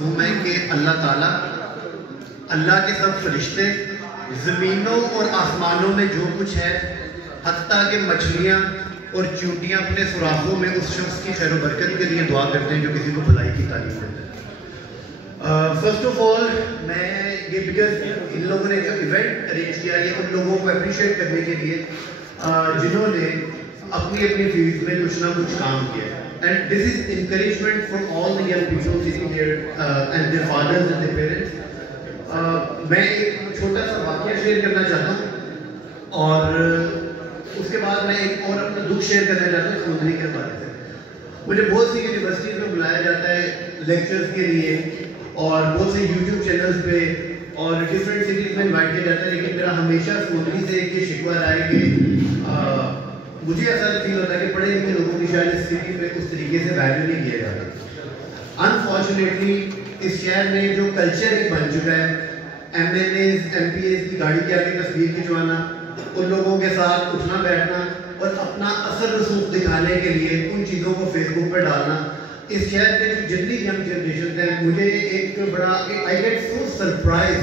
ہوں میں کہ اللہ تعالیٰ، اللہ کے سب فرشتے، زمینوں اور آسمانوں میں جو کچھ ہے، حتیٰ کہ مچھلیاں اور چیونٹیاں اپنے سوراخوں میں اس شخص کی خیر و برکت کے لیے دعا کرتے ہیں جو کسی کو بھلائی کی تعلیم دیتے ہیں۔ فرسٹ آف آل میں یہ بیکاز ان لوگوں نے جو ایونٹ ارینج کیا یہ ان لوگوں کو اپریشیٹ کرنے کے لیے جنہوں نے اپنی اپنی فیلڈ میں کچھ نہ کچھ کام کیا۔ And this is encouragement for all the young people sitting here and their fathers and their parents۔ میں ایک چھوٹا سا واقعہ شیئر کرنا چاہتا ہوں اور اس کے بعد میں ایک اور اپنا دکھ شیئر کرنا چاہتا ہوں سمندری کے بارے سے۔ مجھے بہت سی یونیورسٹیز میں بلایا جاتا ہے لیکچرز کے لیے اور بہت سے یوٹیوب چینلز پہ اور ڈفرینٹ سٹیز میں انوائٹ کیا جاتا ہے، لیکن میرا ہمیشہ سمندری سے ایک یہ شکوہ رہا ہے کہ مجھے ایسا فیل ہوتا ہے کہ پڑھے لکھے لوگوں کی شاید اس سٹی میں اس طریقے سے ویلیو نہیں کیا جاتا۔ انفارچونیٹلی اس شہر میں جو کلچر ایک بن چکا ہے، M L As M P s کی گاڑی کے آگے تصویر کھنچوانا، ان لوگوں کے ساتھ اٹھنا بیٹھنا اور اپنا اثر رسوخ دکھانے کے لیے ان چیزوں کو فیس بک پہ ڈالنا، اس شہر میں جو جتنی ینگ جنریشن ہیں مجھے ایک بڑا آئی گیٹ سو سرپرائز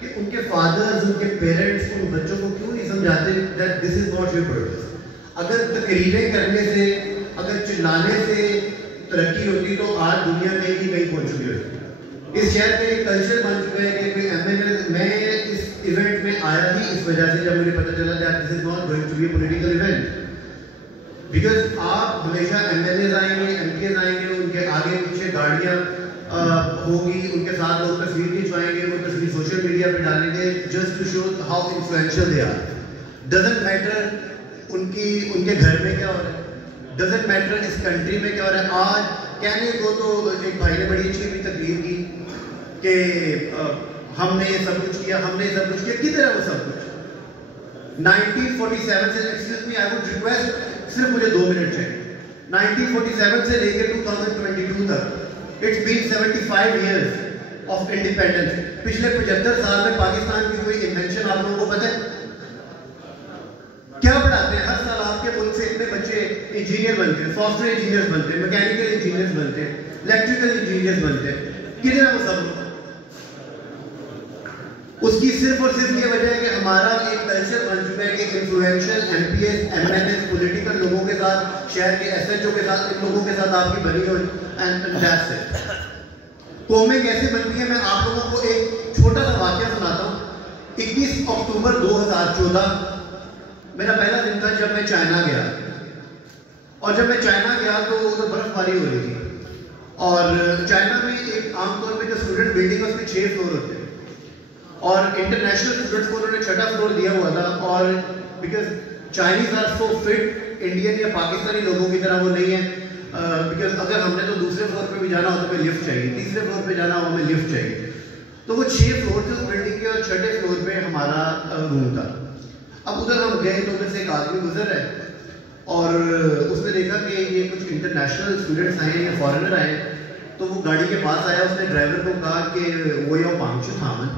کہ ان کے فادرز، ان کے پیرنٹس ان بچوں کو کیوں نہیں سمجھاتے that this is not your purpose. اگر تقریریں کرنے سے، اگر چلانے سے ترقی ہوتی تو آج دنیا میں ہی کہیں پہنچ چکی ہوتی۔ اس شہر میں ایک کلچر بن چکا ہے کہ کوئی ایم ایل اے، میں اس ایونٹ میں آیا ہی اس وجہ سے جب مجھے پتہ چلا کہ this is not going to be a political event, because آپ ہمیشہ ایم ایل ایز آئیں گے، ایم پی ایز آئیں گے، ان کے آگے پیچھے گاڑیاں ہوگی، ان کے ساتھ لوگ تصویر کھنچوائیں گے، وہ تصویر سوشل میڈیا پہ ڈالیں گے just to show how influential they are. Doesn't matter ان کے گھر میں کیا ہو رہا ہے، ڈزنٹ میٹر اس کنٹری میں کیا ہو رہا ہے۔ آج کہنے کو تو ایک بھائی نے بڑی اچھی بھی تقریر کی کہ ہم نے یہ سب کچھ کیا، ہم نے یہ سب کچھ کیا، کدھر ہے وہ سب کچھ؟ 1947 سے، excuse me I would request, صرف مجھے 2 منٹ چاہیے۔ 1947 سے لے کے 2022 تک، it's been 75 years of independence. پچھلے 75 سال میں پاکستان کی کوئی انوینشن آپ لوگوں کو پتہ ہے؟ کیا پڑھاتے ہیں؟ ہر سال آپ کے ملک سے اتنے بچے انجینئر بنتے ہیں، سافٹ ویئر انجینئرز بنتے ہیں، میکینیکل انجینئرز بنتے ہیں، الیکٹریکل انجینئرز بنتے ہیں، کدھر ہے وہ سب لوگ؟ اس کی صرف اور صرف یہ وجہ ہے کہ ہمارا ایک کلچر بن چکا ہے کہ influential M P s, M L s, political لوگوں کے ساتھ، شہر کے ایس ایچ او کے ساتھ، ان لوگوں کے ساتھ آپ کی بنی ہو اینڈ دیٹس اٹ۔ قومیں کیسے بنتی ہیں؟ میں آپ لوگوں کو ایک چھوٹا سا واقعہ سناتا ہوں۔ 21 اکتوبر 2014 میرا پہلا دن تھا جب میں چائنا گیا، اور جب میں چائنا گیا تو ادھر برف باری ہو رہی تھی، اور چائنا میں ایک عام طور پہ جو اسٹوڈنٹ بلڈنگ ہے اس میں 6 فلور ہوتے ہیں، اور انٹرنیشنل اسٹوڈنٹس کو انہوں نے 6واں فلور دیا ہوا تھا، اور because Chinese are so fit, Indian یا پاکستانی لوگوں کی طرح وہ نہیں ہے، بیکاز اگر ہم نے تو دوسرے فلور پہ بھی جانا ہو تو ہمیں لفٹ چاہیے، تیسرے فلور پہ جانا ہو ہمیں لفٹ چاہیے، تو وہ 6 فلور تھے اس بلڈنگ کے، اور 6ٹھے فلور پہ ہمارا روم تھا۔ اب ادھر ہم گئے تو ادھر سے ایک آدمی گزر ہے، اور اس نے دیکھا کہ یہ کچھ انٹرنیشنل اسٹوڈنٹس آئے ہیں یا فارنر آئے ہیں، تو وہ گاڑی کے پاس آیا، اس نے ڈرائیور کو کہا کہ وہ یو پانچو تھامن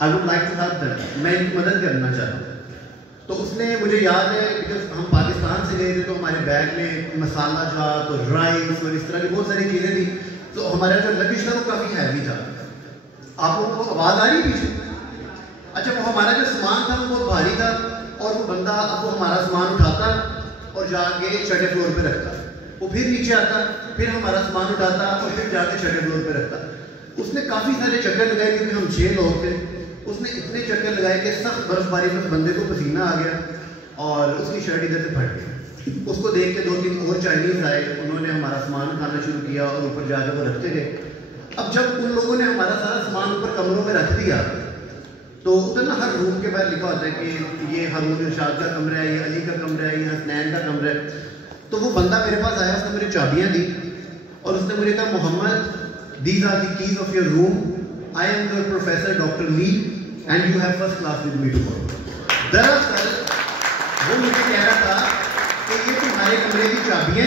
I would like to help them, میں ان کی مدد کرنا چاہتا ہوں۔ تو اس نے، مجھے یاد ہے بیکاز ہم پاکستان سے گئے تھے تو ہمارے بیگ میں مسالہ جات اور رائس اور اس طرح کی بہت ساری چیزیں تھیں، تو ہمارا جو لگیج تھا وہ کافی ہیوی تھا۔ آپ لوگوں کو آواز آ رہی پیچھے؟ اچھا، وہ ہمارا جو سامان تھا وہ بہت بھاری تھا، اور وہ بندہ اب وہ ہمارا سامان اٹھاتا اور جا کے 6ٹھے فلور پہ رکھتا، وہ پھر نیچے آتا، پھر ہمارا سامان اٹھاتا اور پھر جا کے 6ٹھے فلور پہ رکھتا۔ اس نے کافی سارے چکر لگائے کیونکہ ہم 6 لوگ تھے، اس نے اتنے چکر لگائے کہ سخت برف باری میں بندے کو پسینہ آ گیا اور اس کی شرٹ ادھر سے پھٹ گئی۔ اس کو دیکھ کے 2-3 اور چائنیز آئے، انہوں نے ہمارا سامان اٹھانا شروع کیا اور اوپر جا کے وہ رکھتے گئے۔ اب جب ان لوگوں نے ہمارا سارا سامان اوپر کمروں میں رکھ دیا تو ادھر نا ہر روم کے باہر لکھا ہوتا ہے کہ یہ ہارون ارشاد کا کمرہ ہے، یہ علی کا کمرہ ہے، یہ حسنین کا کمرہ ہے۔ تو وہ بندہ میرے پاس آیا، اس نے مجھے چابیاں دی اور اس نے مجھے کہا Muhammad these are the keys of your room, I am your professor doctor Lee and you have first class with me tomorrow. دراصل وہ مجھے کہہ رہا تھا کہ یہ تمہارے کمرے کی چابیاں،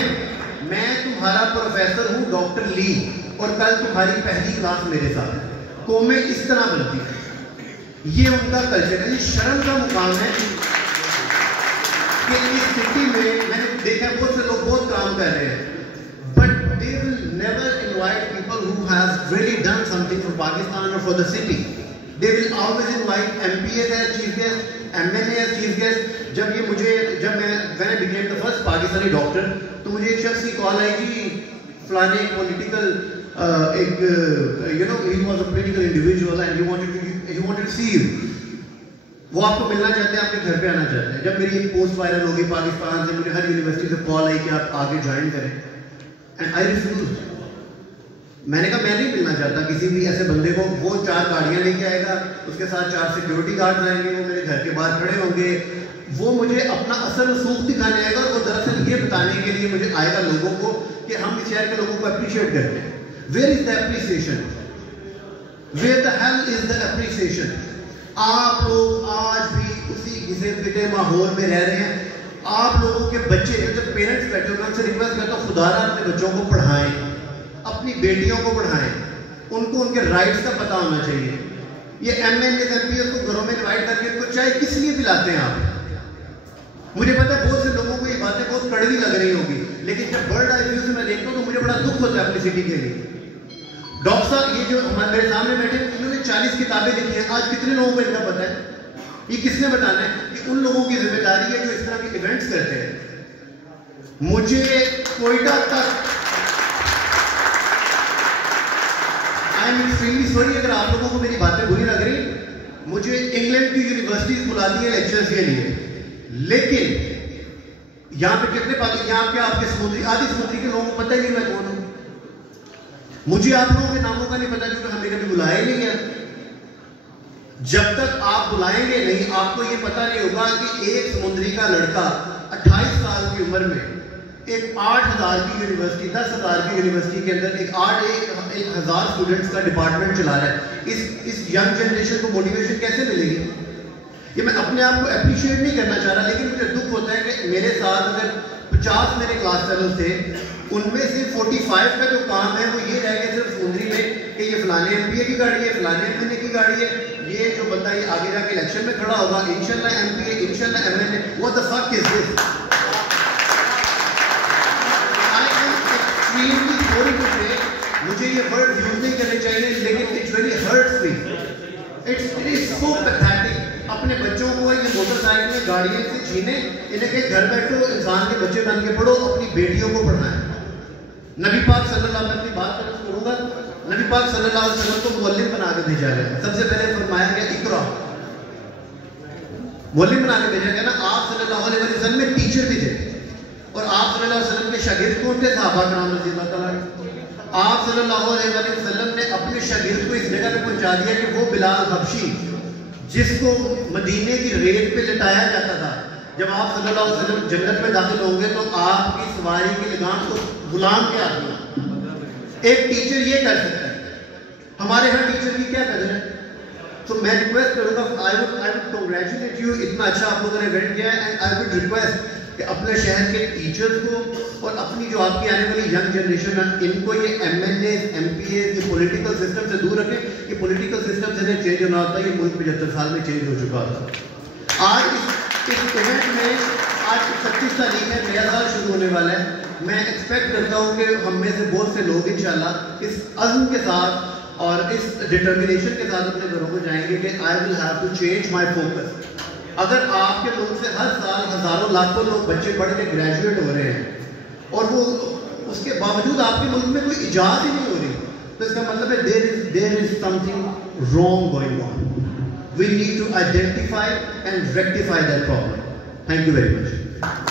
میں تمہارا پروفیسر ہوں ڈاکٹر لی، اور کل تمہاری پہلی کلاس میرے ساتھ۔ قومیں اس طرح بنتی ہیں، یہ ان کا کلچر ہے۔ یہ شرم کا مقام ہے کہ اس سٹی میں نے دیکھا بہت سے لوگ بہت کام کر رہے ہیں، but they will never invite people who has really done something for Pakistan or for the city. They will always invite MPAs as chief guest, MNA as chief guest. جب یہ مجھے when I became the first Pakistani doctor, تو مجھے ایک شخص کی کال آئی جی فلانے ایک political he was a political individual and he wanted to see you. وہ آپ کو ملنا چاہتے ہیں, آپ کے گھر پہ آنا چاہتے ہیں. جب میری ایک پوسٹ وائرل ہوگی پاکستان سے, مجھے ہر یونیورسٹی سے کال آئی کہ آپ آگے جوائن کریں, اینڈ آئی ریفیوزڈ. میں نے کہا میں نہیں ملنا چاہتا کسی بھی ایسے بندے کو. وہ 4 گاڑیاں لے کے آئے گا, اس کے ساتھ 4 سیکیورٹی گارڈ آئیں گے, وہ میرے گھر کے باہر کھڑے ہوں گے, وہ مجھے اپنا اثر رسوخ دکھانے آئے گا, اور وہ دراصل یہ بتانے کے لیے مجھے آئے گا لوگوں کو کہ ہم اس شہر کے لوگوں کو اپریشیٹ کرتے ہیں. Where is the appreciation? Where the hell is the appreciation? آپ لوگ آج بھی اسی گھسے پٹے ماحول میں رہ رہے ہیں. آپ لوگوں کے بچے جو پیرنٹس بیٹھے ہوئے, ان سے ریکویسٹ کرتا ہوں خدا را اپنے بچوں کو پڑھائیں, اپنی بیٹیوں کو پڑھائیں, ان کو ان کے رائٹس کا پتہ ہونا چاہیے. یہ M N A M P s کو گھروں میں انوائٹ کر کے ان کو چائے کس لیے پلاتے ہیں آپ؟ مجھے پتا ہے بہت سے لوگوں کو یہ باتیں بہت کڑوی لگ رہی ہوگی, لیکن جب برڈ آئی ویو سے میں دیکھتا ہوں تو مجھے بڑا دکھ ہوتا ہے اپنی سٹی کے لیے. ڈاکٹر صاحب یہ جو میرے سامنے بیٹھے انہوں نے 40 کتابیں لکھی ہیں, آج کتنے لوگوں کو ان کا پتہ ہے؟ یہ کس نے بتانا ہے؟ یہ ان لوگوں کی ذمہ داری ہے جو اس طرح کے ایونٹس کرتے ہیں. مجھے کوئٹہ تک I am extremely sorry اگر آپ لوگوں کو میری باتیں بری لگ رہی, مجھے انگلینڈ کی یونیورسٹیز بلاتی ہیں لیکچرز کے لیے, لیکن یہاں پہ کتنے یہاں پہ آپ کے آدھی سمندری کے لوگوں کو پتہ ہی نہیں میں کون ہوں. مجھے آپ لوگوں کے ناموں کا نہیں پتا کیونکہ ہمیں کبھی بلایا ہی نہیں گیا. جب تک آپ بلائیں گے نہیں, آپ کو یہ پتہ نہیں ہوگا کہ ایک سمندری کا لڑکا 28 سال کی عمر میں ایک 8,000 کی یونیورسٹی, 10,000 کی یونیورسٹی کے اندر ایک 1,000 اسٹوڈنٹس کا ڈپارٹمنٹ چلا رہا ہے. اس ینگ جنریشن کو موٹیویشن کیسے ملے گی؟ یہ میں اپنے آپ کو اپریشیٹ نہیں کرنا چاہ رہا, لیکن مجھے دکھ ہوتا ہے کہ میرے ساتھ اگر 50 میرے کلاس فیلوز تھے, ان میں سے 45 کا جو کام ہے وہ یہ رہ گیا صرف سمندری میں کہ یہ فلانے ایم پی اے کی گاڑی ہے, فلانے ایم این اے کی گاڑی ہے, یہ جو بندہ یہ آگے جا کے الیکشن میں کھڑا ہوگا انشاءاللہ ایم پی اے, انشاءاللہ M N A. What the fuck is this? مجھے یہ ورڈ یوز نہیں کرنے چاہیے, لیکن it really hurts me. It's so pathetic. اپنے بچوں کو یہ موٹر سائیکل گاڑیوں سے چھینے, انہیں کہ گھر بیٹھو انسان کے بچے بن کے پڑھو, اپنی بیٹیوں کو پڑھائیں. نبی پاک صلی اللہ علیہ وسلم اپنی بات پر کروں گا, نبی پاک صلی اللہ علیہ وسلم کو معلم بنا کے بھیجا گیا. سب سے پہلے فرمایا گیا اقرا, معلم بنا کے بھیجا گیا نا. آپ صلی اللہ علیہ وسلم میں ٹیچر بھی تھے, اور آپ صلی اللہ علیہ وسلم کے شاگرد کون تھے؟ صحابہ کرام رضی اللہ تعالیٰ. آپ صلی اللہ علیہ وسلم نے اپنے شاگرد کو اس جگہ پہ پہنچا دیا کہ وہ بلال حبشی جس کو مدینے کی ریت پہ لٹایا جاتا تھا, جب آپ صلی اللہ علیہ وسلم جنت میں داخل ہوں گے تو آپ کی سواری کی لگام کو غلام کے ہاتھ میں. ایک ٹیچر یہ کر سکتا ہے, ہمارے ہاں ٹیچر کی کیا قدر ہے. تو میں ریکویسٹ کروں گا, I would congratulate you, اتنا اچھا آپ لوگوں نے ایونٹ کیا ہے, اینڈ I would request کہ اپنے شہر کے ٹیچرز کو اور اپنی جو آپ کی آنے والی ینگ جنریشن ہے ان کو یہ M N A, M P اے, یہ پولیٹیکل سسٹم سے دور رکھیں. یہ پولیٹیکل سسٹم سے چینج ہونا ہوتا ہے, یہ ملک 75 سال میں چینج ہو چکا ہوتا. آج اس ایونٹ میں آج 25 تاریخ ہے, نیا سال شروع ہونے والا ہے. میں ایکسپیکٹ کرتا ہوں کہ ہم میں سے بہت سے لوگ انشاءاللہ اس عزم کے ساتھ اور اس ڈٹرمنیشن کے ساتھ اپنے گھروں کو جائیں گے کہ I will have to change my focus. اگر آپ کے ملک سے ہر سال ہزاروں لاکھوں لوگ بچے پڑھ کے گریجویٹ ہو رہے ہیں اور وہ اس کے باوجود آپ کے ملک میں کوئی ایجاد ہی نہیں ہو رہی, تو اس کا مطلب ہے there is something wrong going on. We need to identify and rectify that problem. Thank you very much.